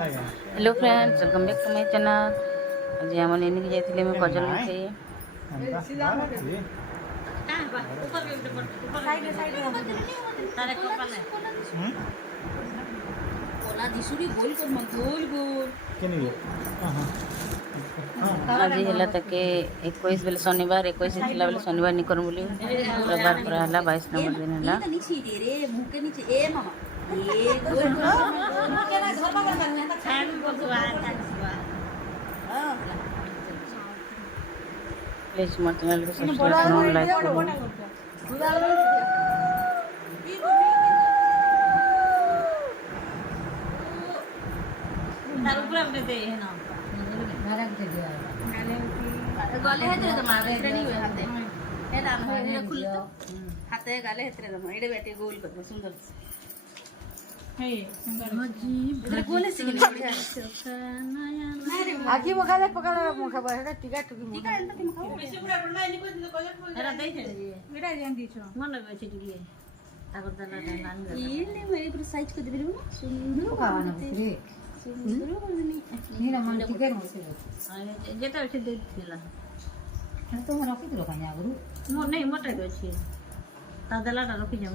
Hello friends, welcome back to my channel. आज हम एने जाइए मैं कजल उठे आज है ताके 21 बेले शनिवार 21 थिला बेले शनिवार नहीं करम बोली रविवार पर हला 22 नंबर दिन हला प्लीज मोर चैनल को सब्सक्राइब करो, लाइक करो। तार ऊपर अपने दे है ना घर के दे गले है तो मारे रेडी हुए हाथे है ना है खुल हाथे गले है तेरे इडे बैठे गोल कर सुंदर है सुंदर इधर गोले से बढ़िया आखी मखाले पकड़ मुखा बहेड़ा टिका टुकी टिका एंत की मुखा बेसी पूरा बना इनी को कलर एरा दई छे गिरा जान दीछो मन लगे छे टिकी ताकर दला नान ग ई ले मेरी पूरा साइज कर देबे ना सुंदर खावाना रे सुंदर बोलनी नीरा मन टिके मोसे जेटा छे दे दिला है तो रखी दिलो कन्या गुरु मो नहीं मोटा गो छे ता दलाटा रखी जाम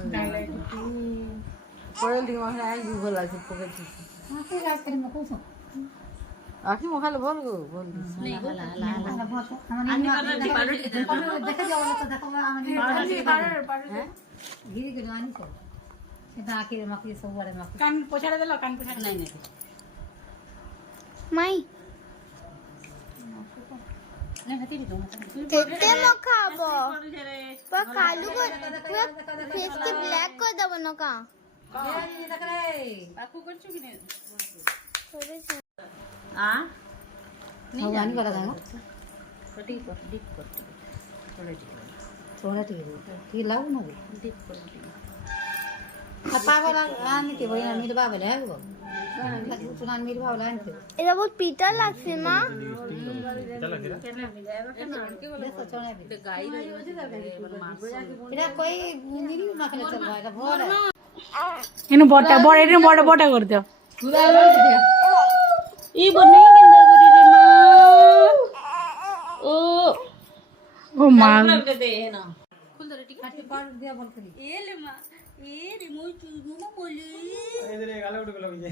पड़ल दी वहां आई भला से पकड़ छी आखी रात करे मको छ आखी मखाले बोल गो बोल नहीं ला ला ला आनी कर पारो देखे जाओ तो देखो आनी पारो गिरी के आनी छ एता आखी रे मकली सब वाले मकली कान पोछाड़े देलो कान पोछाड़े नहीं नहीं माई नहीं हती दी तो केते मखाबो पर कालू को फेस के ब्लैक कर दबो न का ये देख रे आकू कर छु कि नहीं थोड़े से आ नहीं जानी वाला था कटी कर डीप कर थोड़ा ठीक लाऊ ना डीप कर खपा वाला आने के वही मेरे बाबा ले वो सुनान मेरे बाबा लान थे एरा बहुत पीता लागसे मां चलो फिर केना मिल जाएगा केना ले सोचने भी तो गाई रही हो जे मास एरा कोई नहीं ना खेले चल रहा है भोर इनु बटा बड़ एनु बड़ बटा कर दियो ई बने केंदा गुरी रे मां ओ मां दे है ना खुल दे टिक खाटी पार दिया बोल करी ए ले मां ए रे मो चुनु ना बोली इधर गाले उठ के लगी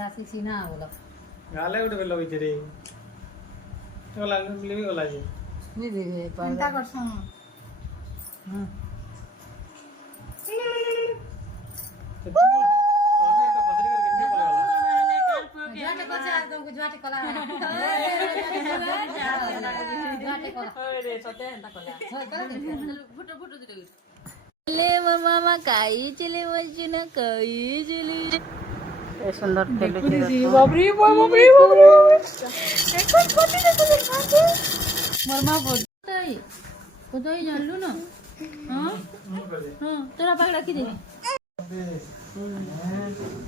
राशि सीना बोला गाले उठ के लगी रे चला लिवि गला जी नहीं दे चिंता कर सो हां जाटे कचा तुमको जाटे कला जाटे कला अरे सते एंता कला फुटो फुटो दे ले मामा काई चले वजन काई चले ए सुंदर तेलु छी बाप रे बाप रे देखो छोटी देखो मोर मां बोतई कोदई जानलु न हां हां तोरा पाक रखी दे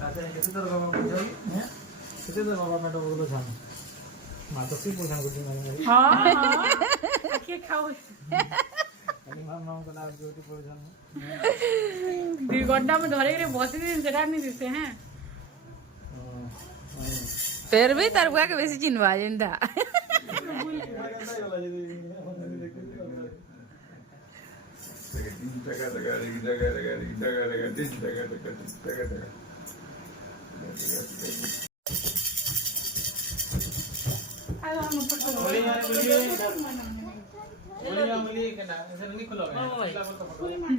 अच्छा किती तर बाबा को जाई हैं किती तर बाबा मेटो बोलो छान मातसी पोछान गुडी मारी हां हां के खाओ अनि मामा को ना ज्योति पोछान 2 घंटा में धरे रे बसी दिन जगह नहीं दिसे हैं फिर भी तरबुआ के बेसी चिनवा जेंदा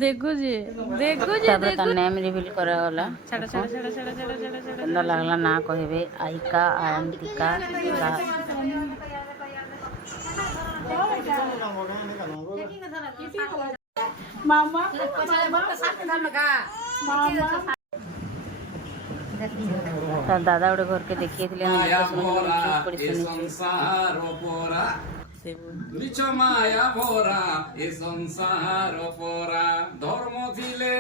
देखो जी तापर त नेम रिवील करा होला छड़ा छड़ा छड़ा छड़ा छड़ा छड़ा छड़ा कंदा लागला ना कहबे आइका आयंतिका मामा ता दादा उड़े घर के देखिए थिले নিচ মায়া ভরা এ সংসার পরা ধর্ম দিলে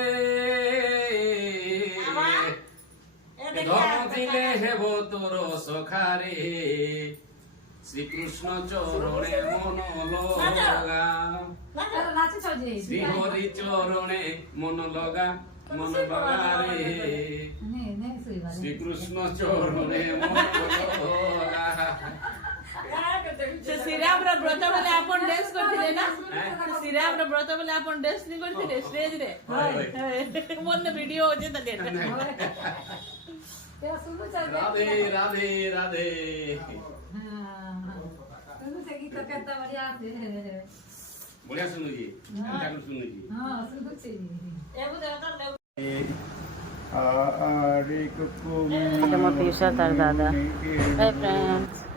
হেব তোর সখারে শ্রীকৃষ্ণ চরণে মন লগা শ্রীহরি চরণে মন লগা মন লগা রে শ্রীকৃষ্ণ চরণে মন ভোলা। ସେ ଶ୍ରୀରାମର ବ୍ରତ ବେଲେ ଆପଣ ଡ୍ୟାନ୍ସ କରିଥିଲେ ନା ଶ୍ରୀରାମର ବ୍ରତ ବେଲେ ଆପଣ ଡ୍ୟାନ୍ସ ନି କରିଥିଲେ ଷ୍ଟେଜ ରେ ମନେ ଭିଡିଓ ଅଛି ତ ଦେଖ রাধে রাধে রাধে বড়িয়া শুনুছি ঠাকুর শুনুছি Ada mau pisah tar dada. Bye friends.